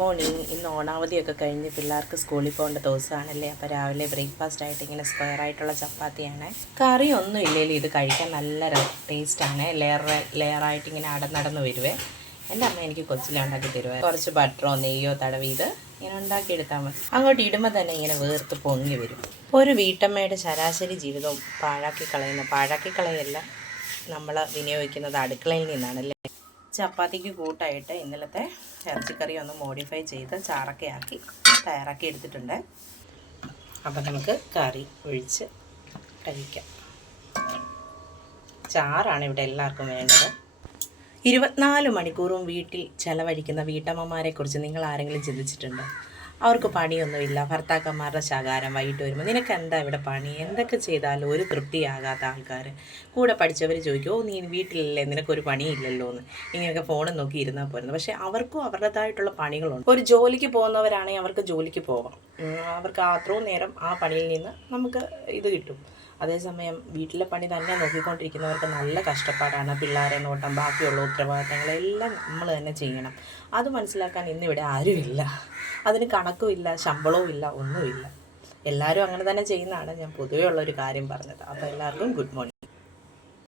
Morning. ഇന്ന് ഓണാവധിയൊക്കെ കഴിഞ്ഞ് പിള്ളേർക്ക് സ്കൂളിൽ പോകേണ്ട ദിവസമാണല്ലേ. അപ്പോൾ രാവിലെ ബ്രേക്ക്ഫാസ്റ്റ് ആയിട്ട് ഇങ്ങനെ സ്ക്വയർ ആയിട്ടുള്ള ചപ്പാത്തിയാണ്. കറി ഒന്നും ഇല്ലെങ്കിലും ഇത് കഴിക്കാൻ നല്ല ടേസ്റ്റാണ്. ലെയറായിട്ട് ഇങ്ങനെ നടന്ന് വരുവേ. എൻ്റെ അമ്മ എനിക്ക് കൊച്ചിലെ ഉണ്ടാക്കി തരുവേ. കുറച്ച് ബട്ടറോ നെയ്യോ തടവി ഇത് ഇങ്ങനെ ഉണ്ടാക്കിയെടുത്താൽ മതി. അങ്ങോട്ട് ഇടുമ്പോൾ തന്നെ ഇങ്ങനെ വേർത്ത് പൊങ്ങി വരും. ഒരു വീട്ടമ്മയുടെ ശരാശരി ജീവിതവും പാഴാക്കി കളയല്ല, നമ്മൾ വിനിയോഗിക്കുന്നത് അടുക്കളയിൽ നിന്നാണല്ലേ. ചപ്പാത്തിക്ക് കൂട്ടായിട്ട് ഇന്നലത്തെ ഇറച്ചിക്കറി ഒന്ന് മോഡിഫൈ ചെയ്ത് ചാറൊക്കെ ആക്കി തയ്യാറാക്കി എടുത്തിട്ടുണ്ട്. അപ്പം നമുക്ക് കറി ഒഴിച്ച് കഴിക്കാം. ചാറാണ് ഇവിടെ എല്ലാവർക്കും വേണ്ടത്. 24 മണിക്കൂറും വീട്ടിൽ ചെലവഴിക്കുന്ന വീട്ടമ്മമാരെക്കുറിച്ച് നിങ്ങൾ ആരെങ്കിലും ചിന്തിച്ചിട്ടുണ്ടോ? അവർക്ക് പണിയൊന്നുമില്ല. ഭർത്താക്കന്മാരുടെ ശകാരം വൈകിട്ട് വരുമ്പോൾ നിനക്ക് എന്താ ഇവിടെ പണി, എന്തൊക്കെ ചെയ്താലും ഒരു തൃപ്തിയാകാത്ത ആൾക്കാർ. കൂടെ പഠിച്ചവർ ചോദിക്കും, നീ വീട്ടിലല്ലേ, നിനക്കൊരു പണിയില്ലല്ലോ എന്ന്. ഇങ്ങനെയൊക്കെ ഫോണും നോക്കി ഇരുന്നാൽ പോരുന്നു. പക്ഷേ അവർക്കും അവരുടേതായിട്ടുള്ള പണികളുണ്ട്. ഒരു ജോലിക്ക് പോകുന്നവരാണെങ്കിൽ അവർക്ക് ജോലിക്ക് പോവാം. അവർക്ക് അത്രയും നേരം ആ പണിയിൽ നിന്ന് നമുക്ക് ഇത് കിട്ടും. അതേസമയം വീട്ടിലെ പണി തന്നെ നോക്കിക്കൊണ്ടിരിക്കുന്നവർക്ക് നല്ല കഷ്ടപ്പാടാണ്. പിള്ളേരെ നോട്ടം, ബാക്കിയുള്ള ഉത്തരവാദിത്തങ്ങളെല്ലാം നമ്മൾ തന്നെ ചെയ്യണം. അത് മനസ്സിലാക്കാൻ ഇന്നിവിടെ ആരുമില്ല. അതിന് കണക്കുമില്ല, ശമ്പളവും ഇല്ല, ഒന്നുമില്ല. എല്ലാവരും അങ്ങനെ തന്നെ ചെയ്യുന്നതാണ് ഞാൻ പൊതുവേ ഉള്ളൊരു കാര്യം പറഞ്ഞത്. അപ്പോൾ എല്ലാവർക്കും ഗുഡ് മോർണിംഗ്.